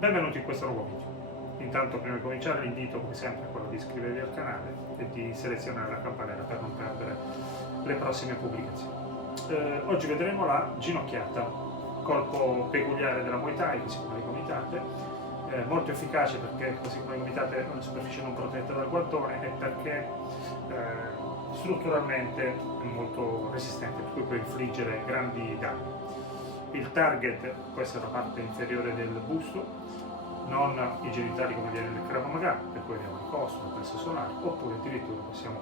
Benvenuti in questo nuovo video. Intanto, prima di cominciare, l'invito come sempre è quello di iscrivervi al canale e di selezionare la campanella per non perdere le prossime pubblicazioni. Oggi vedremo la ginocchiata, colpo peculiare della Muay Thai, così come le gomitate, molto efficace perché così come le gomitate è una superficie non protetta dal guantone e perché strutturalmente è molto resistente, per cui può infliggere grandi danni. Il target può essere la parte inferiore del busto, non i genitali come viene nel Krav Maga, per cui abbiamo il costo, il plesso solare, oppure addirittura possiamo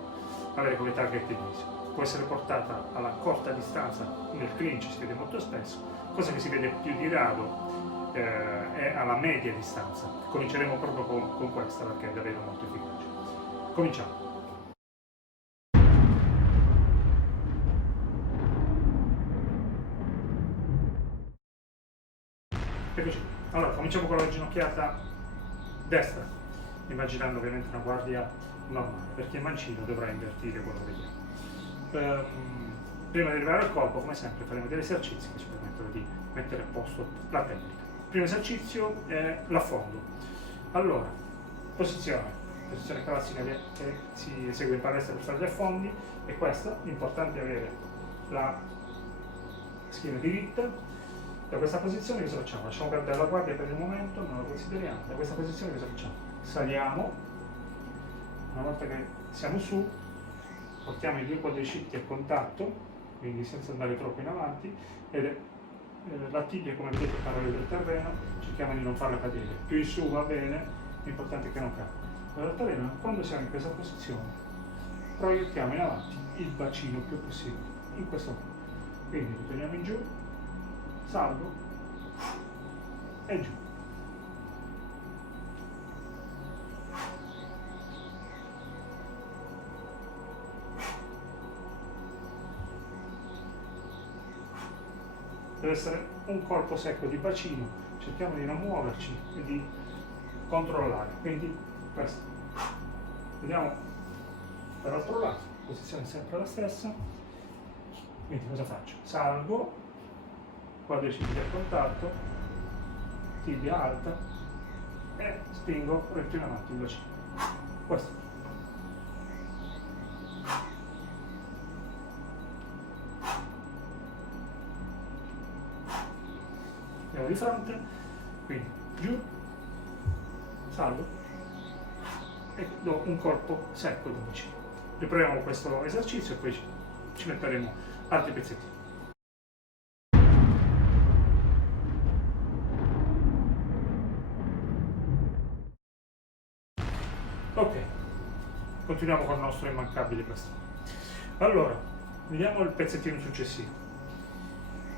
avere come target il viso. Può essere portata alla corta distanza, nel clinch si vede molto spesso, cosa che si vede più di rado è alla media distanza. Cominceremo proprio con questa perché è davvero molto efficace. Cominciamo. Eccoci. Allora, cominciamo con la ginocchiata destra, immaginando ovviamente una guardia normale, perché il mancino dovrà invertire quello che vediamo. Prima di arrivare al colpo, come sempre, faremo degli esercizi che ci permettono di mettere a posto la tecnica. Il primo esercizio è l'affondo. Allora, posizione classica che si esegue in palestra per fare gli affondi è questa. L'importante è avere la schiena diritta. Da questa posizione cosa facciamo? Lasciamo perdere la guardia per il momento, non la consideriamo. Da questa posizione cosa facciamo? Saliamo, una volta che siamo su, portiamo i due quadricipiti a contatto, quindi senza andare troppo in avanti, e la tibia, come vedete, è parallelo del terreno, cerchiamo di non farla cadere. Più in su va bene, l'importante è che non cada. Allora, il terreno, quando siamo in questa posizione, proiettiamo in avanti il bacino il più possibile, in questo modo. Quindi lo teniamo in giù, salgo e giù. Deve essere un colpo secco di bacino, cerchiamo di non muoverci e di controllare. Quindi questo. Vediamo dall'altro lato, posizione sempre la stessa. Quindi cosa faccio? Salgo, quadricipite a contatto, tibia alta e spingo retto in avanti il bacino. Questo. Andiamo di fronte, quindi giù, salgo e do un colpo secco da bacino. Riproviamo questo esercizio e poi ci metteremo altri pezzettini. Ok, continuiamo con il nostro immancabile bastone. Allora, vediamo il pezzettino successivo.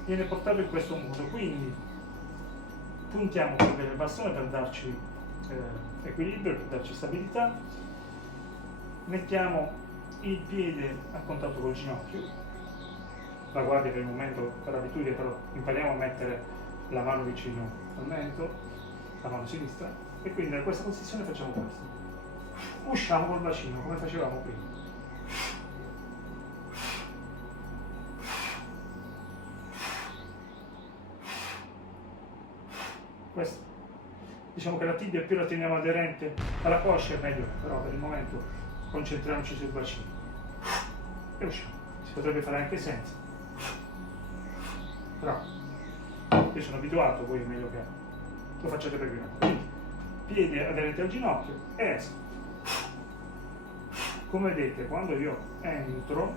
Viene portato in questo modo, quindi puntiamo con il bastone per darci equilibrio, per darci stabilità. Mettiamo il piede a contatto col ginocchio, la guardia per il momento, per abitudine, però impariamo a mettere la mano vicino al mento, la mano sinistra, e quindi da questa posizione facciamo questo. Usciamo col bacino come facevamo prima. Questo. Diciamo che la tibia più la teniamo aderente alla coscia è meglio, però per il momento concentriamoci sul bacino. E usciamo. Si potrebbe fare anche senza. Però io sono abituato, voi è meglio che lo facciate per prima. Quindi piede aderente al ginocchio e esco. Come vedete, quando io entro,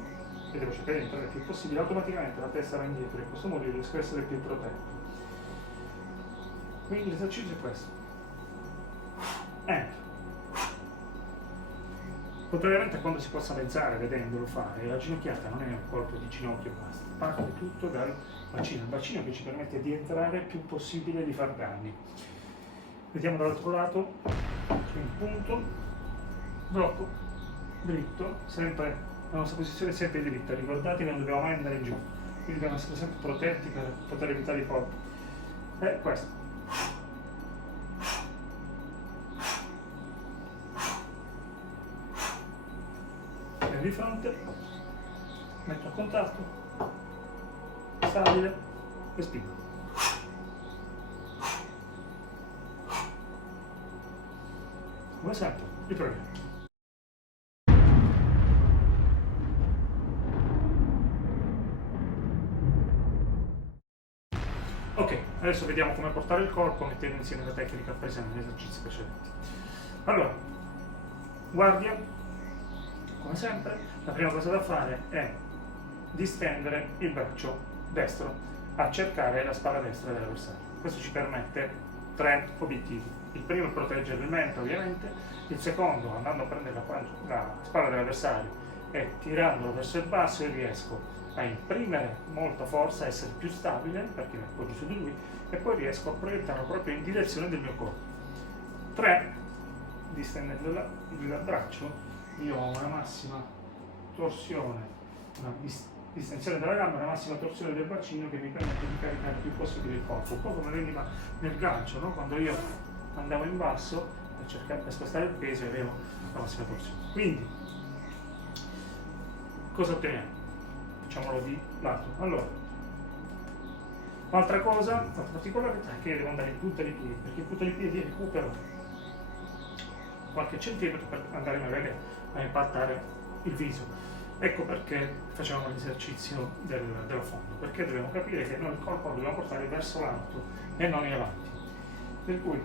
e devo cercare di entrare il più possibile, automaticamente la testa va indietro, in questo modo io riesco a essere più protetto. Quindi l'esercizio è questo. Entro. Contrariamente a quando si possa pensare vedendolo fare, la ginocchiata non è un colpo di ginocchio e basta, parte tutto dal bacino, il bacino che ci permette di entrare il più possibile e di far danni. Vediamo dall'altro lato, quindi punto, blocco, dritto, sempre la nostra posizione è sempre dritta, ricordate che non dobbiamo mai andare giù, quindi dobbiamo essere sempre protetti per poter evitare i colpi. E questo. E di fronte, metto a contatto, stabile e spingo. come sempre, riproviamo. Ok, adesso vediamo come portare il corpo mettendo insieme la tecnica presa negli esercizi precedenti. Allora, guardia, come sempre, la prima cosa da fare è distendere il braccio destro a cercare la spalla destra dell'avversario. Questo ci permette 3 obiettivi. Il primo è proteggere il mento, ovviamente, il secondo, andando a prendere la spalla dell'avversario e tirandolo verso il basso, io riesco a imprimere molta forza, a essere più stabile perché mi appoggio su di lui e poi riesco a proiettarlo proprio in direzione del mio corpo. 3. Distendendo il braccio, io ho una massima torsione, una distensione della gamba, una massima torsione del bacino che mi permette di caricare il più possibile il corpo, un po' come veniva nel gancio, no? Quando io andavo in basso per cercare di spostare il peso e avevo la massima torsione. Quindi, cosa otteniamo? Facciamolo di lato. Allora, un'altra cosa, un'altra particolarità è che io devo andare in punta di piedi, perché in punta di piedi recupero qualche centimetro per andare magari a impattare il viso. Ecco perché facciamo l'esercizio dell'affondo, perché dobbiamo capire che noi il corpo lo dobbiamo portare verso l'alto e non in avanti. Per cui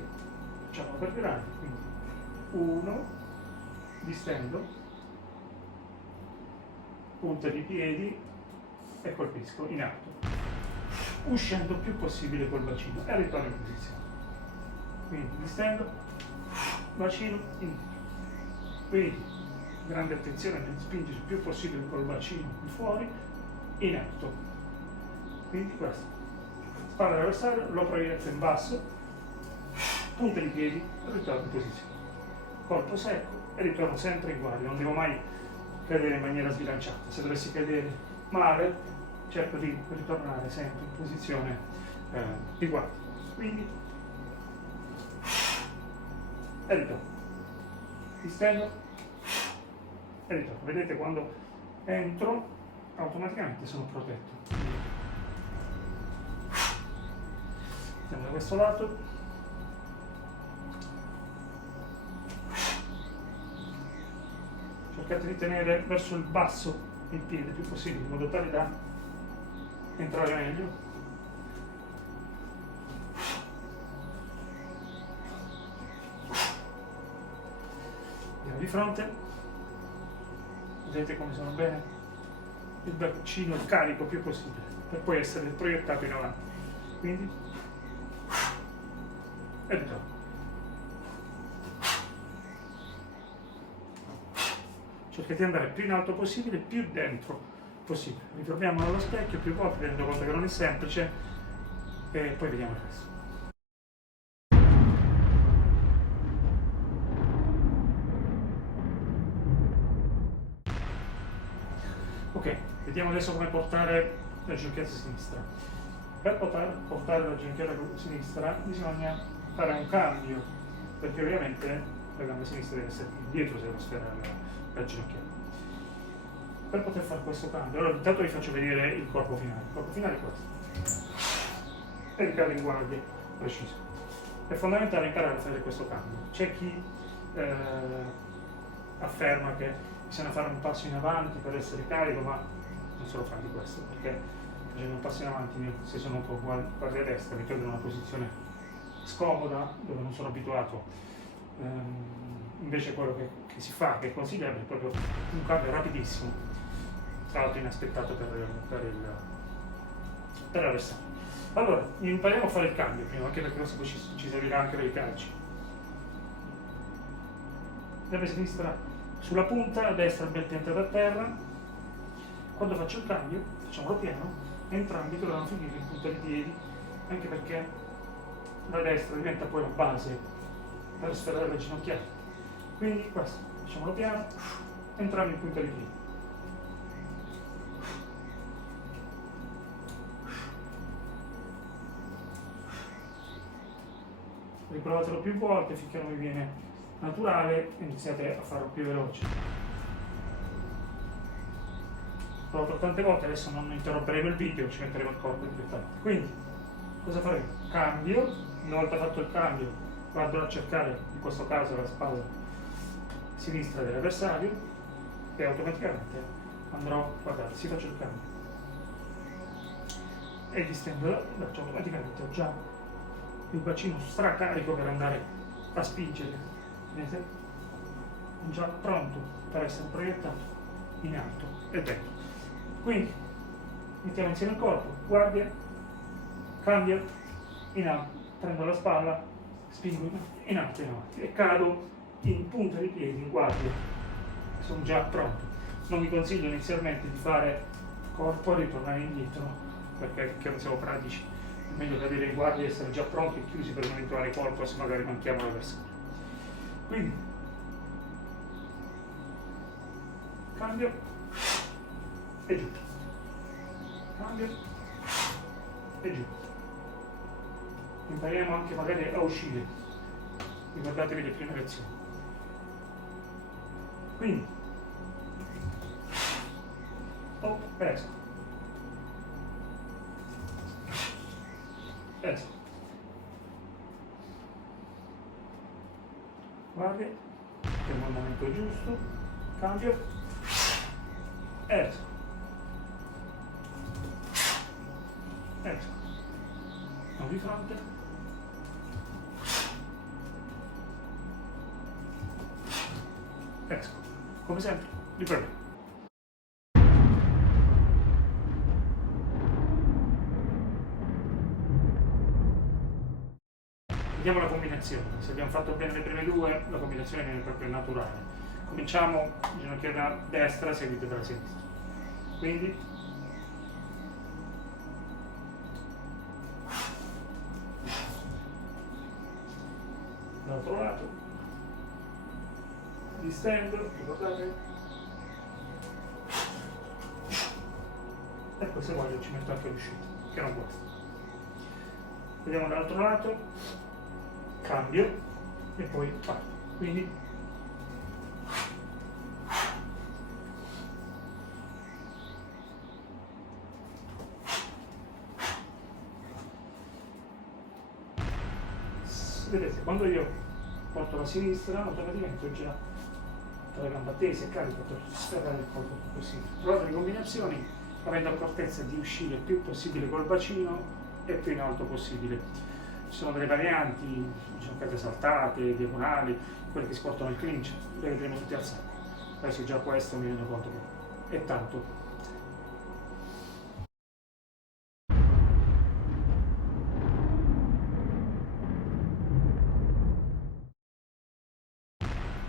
facciamolo per gradi, quindi 1, distendo, punta di piedi e colpisco in alto, uscendo il più possibile col bacino e ritorno in posizione. Quindi distendo, bacino, indietro. Quindi grande attenzione nel spingere il più possibile col bacino in fuori, in alto. Quindi questo. Spalla dell'avversario, lo proietto in basso, punta di piedi, ritorno in posizione. Colpo secco e ritorno sempre in guardia, non devo mai cadere in maniera sbilanciata. Se dovessi cadere male, cerco di ritornare sempre in posizione di guardia. Quindi, e ritorno. Distendo e ritorno. Vedete, quando entro, automaticamente sono protetto. Andiamo da questo lato. Cercate di tenere verso il basso il piede il più possibile, in modo tale da entrare meglio. Andiamo di fronte. Vedete come sono bene? Il bacino carico il più possibile, per poi essere proiettato in avanti. Quindi, e ritorno. Cercate di andare più in alto possibile, più dentro possibile. Ritroviamo allo specchio più volte, tenendo conto che non è semplice, e poi vediamo il resto. Ok, vediamo adesso come portare la ginocchiata sinistra. Per poter portare la ginocchiata sinistra bisogna fare un cambio, perché ovviamente la gamba sinistra deve essere dietro se devo sferrare la ginocchiata. Per poter fare questo cambio, allora intanto vi faccio vedere il corpo finale. Il corpo finale è questo. E ricade in guardia, preciso. È fondamentale imparare a fare questo cambio. C'è chi afferma che bisogna fare un passo in avanti per essere carico, ma non se lo fa di questo, perché facendo un passo in avanti, se sono con guardia destra, mi trovo in una posizione scomoda, dove non sono abituato. Invece quello che si fa, che è consigliabile, è proprio un cambio rapidissimo, tra l'altro inaspettato per l'avversario. Allora, impariamo a fare il cambio prima, anche perché questo poi ci servirà anche per i calci. Gamma sinistra sulla punta, la destra ben piantata a terra. Quando faccio il cambio, facciamolo piano, entrambi dovranno finire in punta di piedi, anche perché la destra diventa poi la base per sferrare la ginocchiata. Quindi questo, facciamolo piano, entrambi in punta di piedi. Riprovatelo più volte finché non vi viene naturale e iniziate a farlo più veloce. Provato tante volte, adesso non interromperemo il video, ci metteremo il corpo direttamente. Quindi, cosa faremo? Cambio, una volta fatto il cambio, vado a cercare, in questo caso la spalla sinistra dell'avversario e automaticamente andrò, guardate, si faccio il cambio e distendo la braccia, automaticamente ho già il bacino stracarico per andare a spingere, vedete? Già pronto per essere proiettato in alto e dentro. Quindi mettiamo insieme il corpo, guardia, cambio, in alto, prendo la spalla, spingo in alto e in avanti e cado in punta di piedi, in guardia. Sono già pronto. Non vi consiglio inizialmente di fare corpo e ritornare indietro, perché non siamo pratici. È meglio cadere in guardia e essere già pronti e chiusi per un eventuale colpo se magari manchiamo l'avversario. Quindi cambio e giù, cambio e giù. Impariamo anche magari a uscire, ricordatevi le prime lezioni. Quindi esco, esco, guardi, il andamento giusto, cambio, esco, esco, non di fronte, esco, come sempre, riprendo. Vediamo la combinazione, se abbiamo fatto bene le prime due, la combinazione viene proprio naturale. Cominciamo, ginocchia da destra seguite dalla sinistra. Quindi dall'altro lato, distendo, ricordate? E poi se voglio ci metto anche l'uscita, che non guasta. Vediamo dall'altro lato. Cambio e poi parto. Quindi vedete, quando io porto la sinistra automaticamente ho già tra le gambe tese e carico per sferrare il corpo il più possibile. Trovate le combinazioni avendo accortezza di uscire il più possibile col bacino e più in alto possibile. Ci sono delle varianti, ginocchiate saltate, diagonali, quelle che si portano il clinch, le vedremo tutti al sacco. Adesso già questo mi rendo conto che è tanto.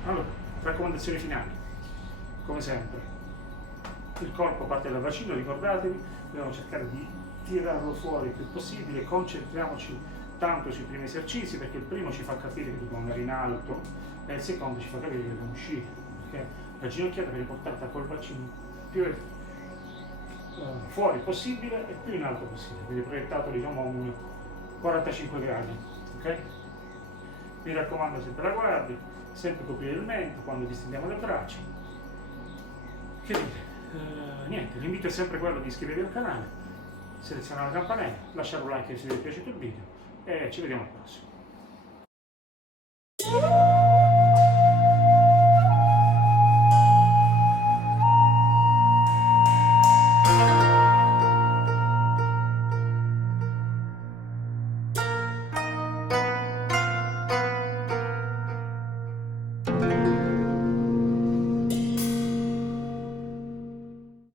Allora, raccomandazioni finali. Come sempre, il corpo parte dal bacino, ricordatevi, dobbiamo cercare di tirarlo fuori il più possibile, concentriamoci tanto sui primi esercizi perché il primo ci fa capire che dobbiamo andare in alto e il secondo ci fa capire che dobbiamo uscire, perché la ginocchiata viene portata col bacino più fuori possibile e più in alto possibile, quindi proiettato diciamo a un 45 gradi, ok? Mi raccomando sempre la guardia, sempre coprire il mento quando distendiamo le braccia. Che dire? Niente, l'invito è sempre quello di iscrivervi al canale, selezionare la campanella, lasciare un like se vi è piaciuto il video e ci vediamo al prossimo.